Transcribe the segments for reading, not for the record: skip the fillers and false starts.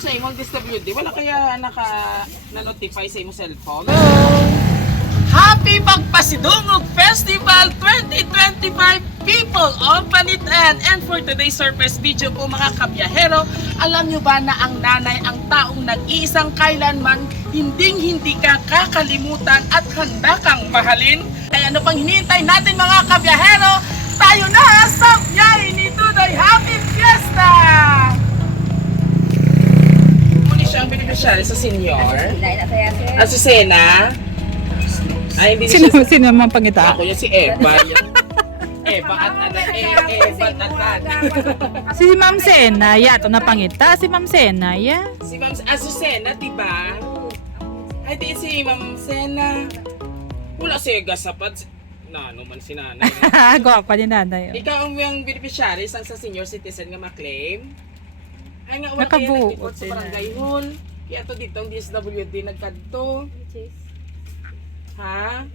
sa imong DSWD, wala kaya na-notify sa imong cellphone? Happy Magpasidungog Festival 2025 people of Panitan! And for today's surprise video po mga kabiyahero, alam nyo ba na ang nanay ang taong nag-iisang kailanman hindi ka kakalimutan at handa kang mahalin? Kaya ano pang hinihintay natin mga kabiyahero? Tayo na sa biyahe ni Dudoy! Happy Fiesta! Muli siyang beneficiary sa senior. Asusena. Ay, hindi siya. Sino naman pangita? Ako yan si Eva. Eva at Eva at Si Ma'am Sena, yato na pangita. Si Ma'am Sena, ya. Si Ma'am Asusena, diba? Ay, di si Ma'am Sena. Wala siya gasapat. Nano man si nanay. Gwapa ni nanay. Ikaw ang yung beneficiary sa senior citizen nga maklaim. Ay nga, wala Nakabuo kaya nag-report sa barangay hall. Kaya to dito ang DSWD nagkadto. Ha?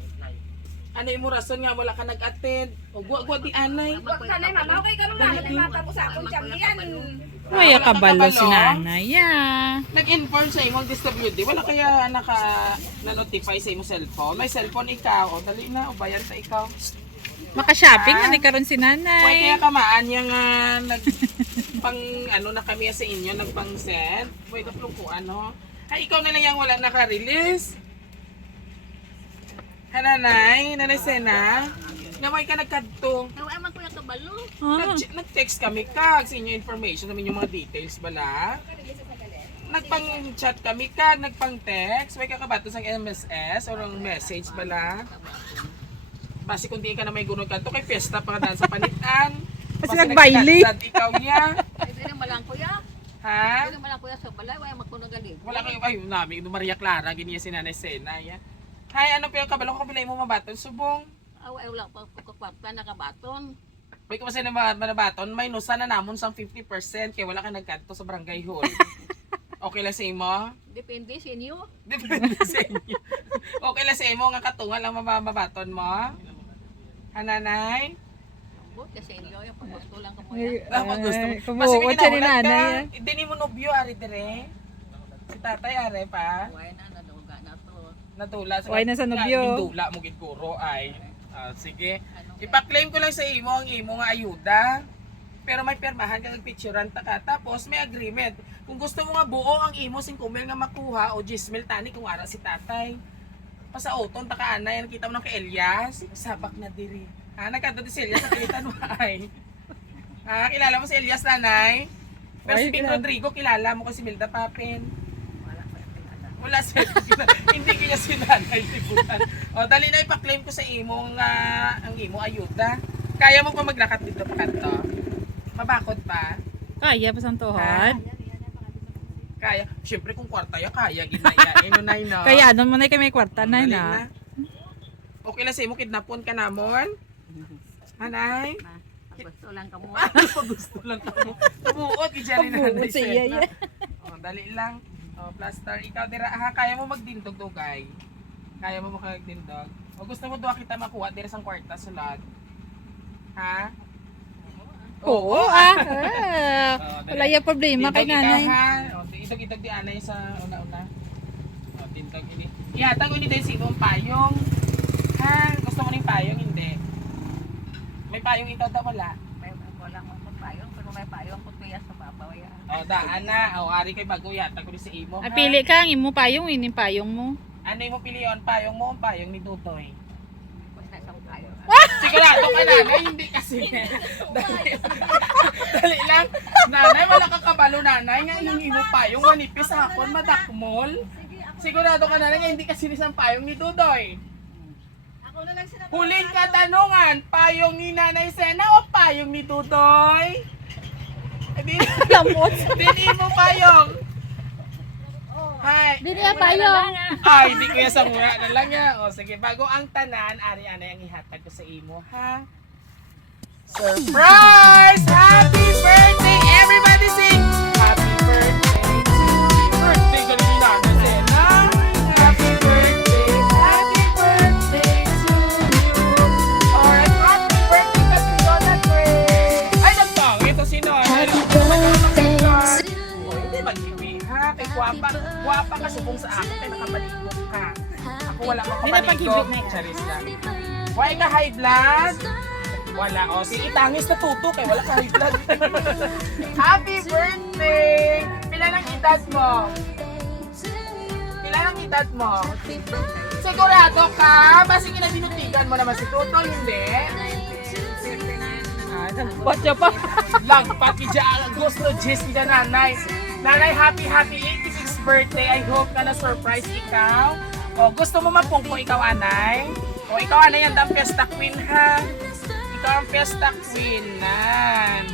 Ano yung rason nga wala ka nag-attend? O guwa di anay. Wag ka na mama, okay ka naman na matapos akong champion. Waya kabalo si nanay, ya. Nag-inform sa imong DSWD, wala kaya na-notify sa imong cellphone? May cellphone ikaw, o dali na, o bayan sa ikaw. Maka-shopping na ni karon si Why nanay. kaya kamaan yung pang ano na kami sa inyo, nagpang-send? Why ka plukuan, no? Ay, ikaw na lang yung wala naka-release. Nanay Sena, namay ka nagkadto. Naway man kuya kabalo. Nag-text kami kag sa inyo information namin yung mga details bala. Nagpang-chat kami kag nagpang-text. May kakabato sa MSS or ang message bala. Basi kung di ka na may gunod kanto kay fiesta pa ka sa panitan. Kasi nagbaili. Ikaw niya. Hindi na malang kuya. Ha? Hindi na malang kuya sa balay, wala magkuno gali. Wala kayo ay nami Maria Clara giniya si Nanay Sena ya. Hay, ano pa yung kabalo ko bilay mo mabaton subong? Ay wala pa kwarta nakabaton. May kasi na manabaton, may nusa na namon sang 50% kaya wala ka nagkanto sa barangay hall. Okay lang sa imo? Depende sa inyo. Depende sa inyo. Okay lang sa imo nga katungal lang mamabaton mo? Hananay? But kasi inyo yung paggusto lang kamo Ay, yan. Dapat gusto mo. Kumuot siya ni nanay. Hindi ni mo nobyo ari dire. Si tatay ari pa. Wala na naduga na to. Natula Why na sa nobyo? Dula mo gid kuro ay. Sige. Ipa-claim ko lang sa imo ang imo nga ayuda. Pero may pirmahan kag picturean ta ka tapos may agreement. Kung gusto mo nga buo ang imo 5,000 nga makuha o 10,000 tani kung ara si tatay. Pasauton ta ka anay nakita mo nang kay Elias, sabak na diri. Ha, nagkadto si Elias sa kalitan mo ay. Ha, kilala mo si Elias nanay? Pero si Ping Rodrigo kilala mo ko si Milda Papin. Wala siya. Hindi kaya si nanay libutan. O, dali na ipa-claim ko sa imo nga ang imo ayuda. Kaya mo pa maglakat dito pa kanto? Mabakod pa? Kaya pa sang tuhod. Kaya. Siyempre kung kwarta ya kaya ginaya. Ino nay no. Kaya ano mo na kay may kwarta na Dali na. Okay lang sa imo kidnapon ka namon? Anay? Paggusto lang kamo. Gusto lang ka mo. Tubuot gidyan ni nanay Sa iya, Sena. O, dali lang. O, plaster. Ikaw dira ha, kaya mo magdindog dugay. Kaya mo magdindog. O gusto mo duwa kita makuha dira sang kwarta sulod. Ha? Oo, wala yung problema kay nanay. Itog di anay sa una-una. O, tintog ini. Ihatag ko ni din si imong payong. Ha? Gusto mo ning payong? Hindi. May payong ito daw wala. Wala akong payong, pero may payong ko tuya sa babaw ya. O, daan na. O, ari kay bago yatag ko ni si imo. Ah, ha? pili ka ang imo payong, ini payong mo. Ano yung mo piliyon? Payong mo o payong ni Tutoy? Basta isang payong. Sigurado ka nanay, hindi kasi. Dali lang. Nanay, wala kang kabalo nanay. Nga yung imo payong manipis hapon, madakmol. Sigurado ka nanay, nga hindi kasi isang payong ni Tutoy. Huling katanungan, payong ni Nanay Sena o payong ni Tutoy? Lamot. Dili mo payong. Hay. Dili ang payong. Ay, hindi ko yan sa muna na lang ya. O sige, bago ang tanan, ari-anay ang ihatag ko sa imo, ha? Surprise! Happy birthday! Everybody sing! Happy birthday to you! Birthday ka ni Nanay Sena! Happy birthday! Happy birthday to you! Alright, happy birthday ka si Donna Grace! Ay, nagtangit to si Nanay! Happy birthday! Hindi, mag birthday ha. Kay guwapa ka subong sa akin kay nakamaligog ka. Ako wala Hindi na makapaligog. paghibit na yan. Charis lang. Why ka high blood? Wala. O, sige, itangis na tuto kay wala ka high blood. Happy birthday! Pila ng edad mo? Pila ng edad mo? Sigurado ka? Basta binutigan mo naman si Tuto, hindi? Watcha pa. Lagpat ki dyan. Gusto Jess ni nanay. Nanay, happy 86th birthday. I hope ka na surprise ikaw. O, gusto mo mapungko ikaw, anay? O, ikaw, anay, ang dam Fiesta Queen, ha? Ikaw ang Fiesta Queen, nan.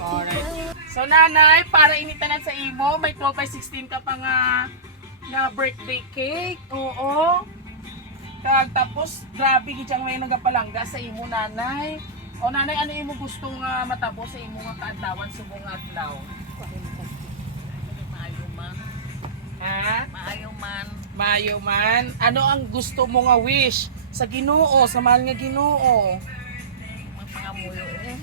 Alright. So, nanay, para initanan sa imo, may 12 by 16 ka pa nga na birthday cake. Oo. Tapos, grabe, gidyang may nagapalangga sa imo, nanay. O, nanay, ano imo gusto nga matapos sa imo nga kaadlawan subong adlaw? Maayo man. Ha? Maayo man. Mayo man. Ano ang gusto mo nga wish sa Ginoo, sa mahal nga Ginoo? Mga pangamuyo eh.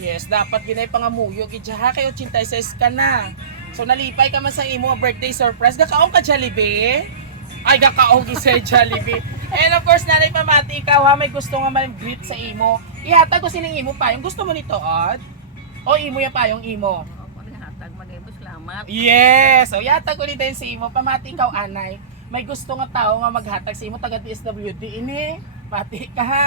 Yes, dapat ginay pangamuyo gidya ha kay 86 ka na. So nalipay ka man sa imo nga birthday surprise. Gakaong ka Jollibee? Ay gakaong sa Jollibee. And of course, nanay pamati ikaw ha, may gusto nga man greet sa imo. Ihatag ko sining imo pa. Yung gusto mo nito, Od? O imo ya pa yung imo? Ako ni hatag man mo salamat. Yes! So ihatag ko nito yung sa imo. Pamati ikaw, anay. May gusto nga tao nga maghatag sa imo taga DSWD ini. Pati ka ha.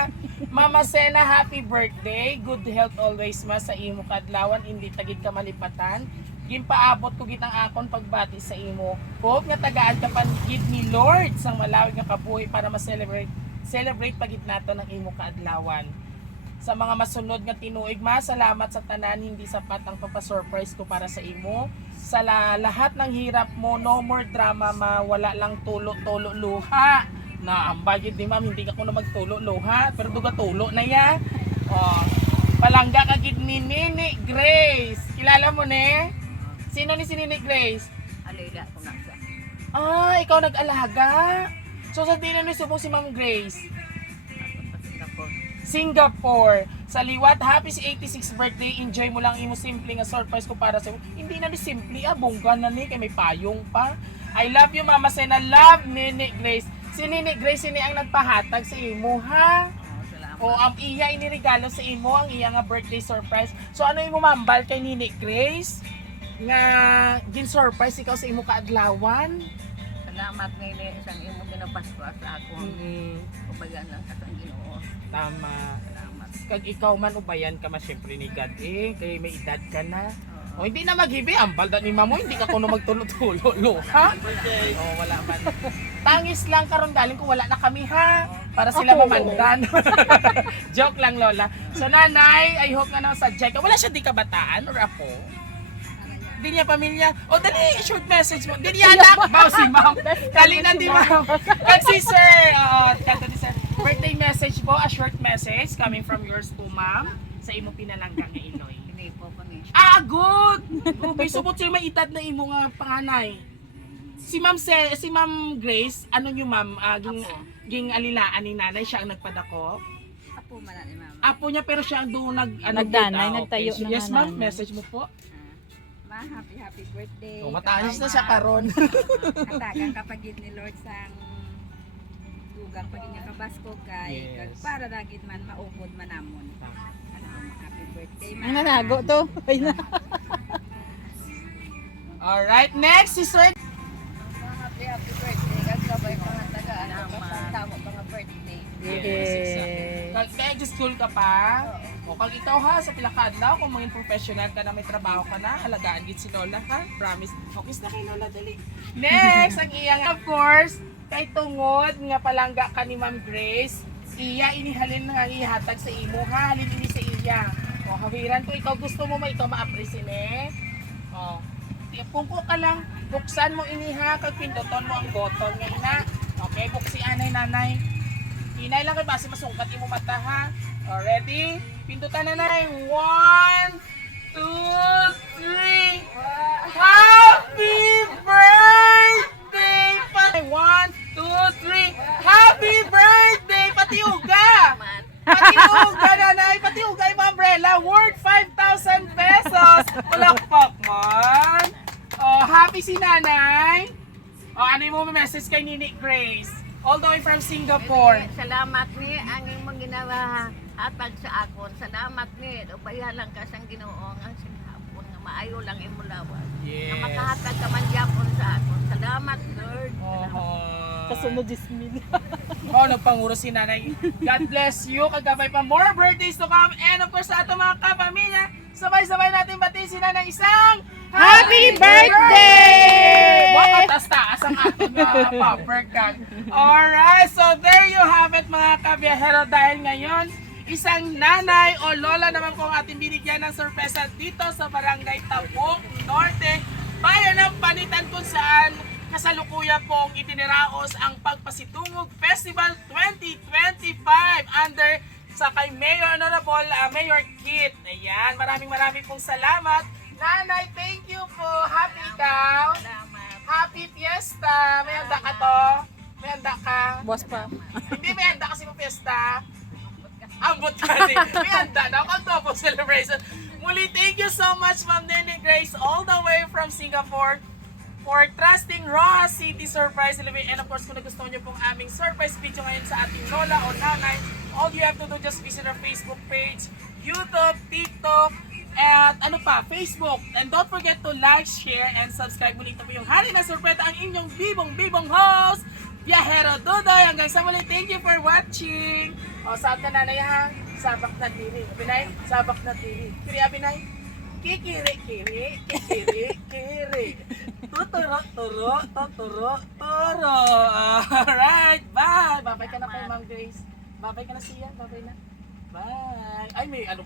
Mama Sena, happy birthday. Good health always ma sa imo kadlawan, hindi tagid ka malipatan. Gimpaabot ko gitang akon pagbati sa imo. Hope nga tagaan ka panigid ni Lord sang malawig nga kabuhi para ma-celebrate pagit nato ng imo kaadlawan. Sa mga masunod nga tinuig ma, salamat sa tanan, hindi sapat ang papasurprise ko para sa imo. Sa lahat ng hirap mo, no more drama ma, wala lang tulo-tulo luha. Na ang bagid ni ma'am, hindi ka ko na magtulo luha, pero duga tulo na ya. Oh, palangga ka gid ni Nini Grace. Kilala mo ne? Sino ni si Nini Grace? Alila ko na siya. Ah, ikaw nag-alaga. So sa dino ni subong si Ma'am Grace. Ako sa Singapore. Singapore. Sa liwat, happy 86th birthday. Enjoy mo lang imo simple nga surprise ko para sa hindi na ni simple bongga na ni kay may payong pa. I love you Mama Sena. Love Nini Grace. Si Nini Grace ini ang nagpahatag sa imo ha. Salamat. O ang iya iniregalo sa imo ang iya nga birthday surprise. So ano imo mambal kay Nini Grace? Nga gin surprise ikaw sa imo kaadlawan. Salamat ngayon sa imo ginapasko sa ako. Ubayan lang sa Ginoo. Tama. Salamat. Kag ikaw man ubayan ka man syempre ni God kay may edad ka na. Oo. O hindi na maghibi ang balda ni mamo, hindi ka kuno magtulo-tulo ha? O wala man. Tangis lang karon galing ko wala na kami ha para sila mamandan. Joke lang lola. So nanay, I hope nga na sa ka. Wala siya di kabataan or apo? Di niya pamilya. O dali, short message mo. Di niya anak. Bao si ma'am. Kalina di ma'am. Kag si sir. Kanto ni sir. Birthday message po. A short message coming from yours po ma'am. Sa imo pinalangga nga Iloy. Hindi po ko ni. Ah, good! May subot siya may edad na imo nga panganay. Si Ma'am Grace, ano niyo ma'am? Ging alilaan ni nanay siya ang nagpadako. Apo man ni mama. Apo niya pero siya ang doon Nagdanay, okay. nagtayo So, ng yes ma'am, nanay. message mo po. Ma, happy birthday. Oh, mataas na siya karon. Atagang kapagid ni Lord sang dugang pagid niya kabasko kay Yes. kag para dagit man maupod manamon. Happy birthday ma. Ang nanago to. Ay na. Alright, next si Sir. Happy birthday. Kag sabay pa nga tagaan ang tamo mga birthday. Yes, exactly. Kaya school ka pa. O kag ikaw ha, sa pila ka adlaw, kung maging professional ka na, may trabaho ka na, alagaan gid si Lola ha. Promise. Okay na kay Lola, dali. Next, ang iyang, of course, kay tungod nga palangga ka ni Ma'am Grace, iya inihalin nga ihatag sa imo ha, halin ini sa iya. O hawiran ko ikaw gusto mo ikaw ma-appreciate eh. O, pungko ka lang, buksan mo ini ha, kag pinduton mo ang button nga ina. Okay, buksi anay nanay. Inay lang kay base masungkat imo mata ha. O, ready? Pindutan na nay. 1, 2, 3. Happy birthday! 1, 2, 3. Happy birthday! Patiuga! Patiuga nanay! Patiuga yung umbrella worth 5,000 pesos! Palakpak man! Oh, happy si nanay. O, ano yung message kay Nini Grace? All the way from Singapore. Salamat ni ang imong ginawa hatag sa akon. Salamat ni upaya lang ka sang Ginoo ang sinhapon nga maayo lang imo lawas. Yes. Nga makahatag ka man gyapon sa akon. Salamat Lord. Kasunod 10,000. Oh, nagpanguro si nanay. God bless you. Kagabay pa more birthdays to come. And of course, sa ating mga kapamilya, sabay-sabay natin batiin si nanay isang Happy birthday! Baka taas-taas ang ating mga papercut. Alright, so there you have it mga kabiyahero. Dahil ngayon, isang nanay o lola naman po ang ating binigyan ng sorpresa dito sa Barangay Tabuk Norte, bayan ng Panitan kung saan kasalukuyan pong itiniraos ang Pagpasitungog Festival 2025 under sa kay Mayor Honorable Mayor Kit. Ayan, maraming pong salamat. Nanay, thank you po. Happy daw. Salamat. Happy Fiesta. May handa ka to? May handa ka? Boss pa. Hindi may handa kasi mo fiesta. Ambot ka din. May handa daw. Kagtopo celebration. Muli, thank you so much, Ma'am Nene Grace, all the way from Singapore, for trusting Roa City Surprise Delivery. And of course, kung nagustuhan nyo pong aming surprise video ngayon sa ating lola o nanay, all you have to do just visit our Facebook page, YouTube, TikTok, at ano pa, Facebook. And don't forget to like, share, and subscribe. Muli ito po yung Hari na Sorpreta, ang inyong bibong host, Biyahero Dudoy. Hanggang sa muli, thank you for watching. O, saan ka nanay ha? Sabak na tiri. Abinay, sabak na tiri. Kiri, Abinay. Kikiri, kiri. Tuturo, turo. Alright, bye. Babay ka na kay Ma'am Grace. Babay ka na siya, babay na. Bye. Ay, may ano